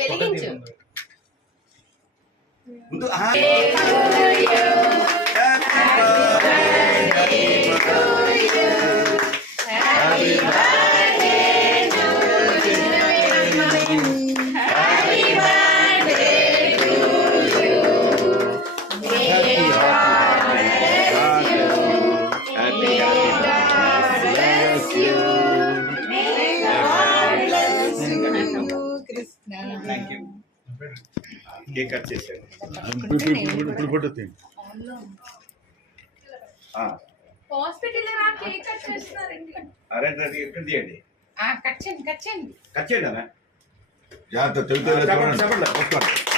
వెలిగించు. Cake cut చేశాను. ఇప్పుడు ఫోటో తీయండి. అరే ఎక్కడ తీయండి. కట్ చేయండి కట్ చేయండి అన్న. జాగ్రత్త తెలుగు చెప్పండి.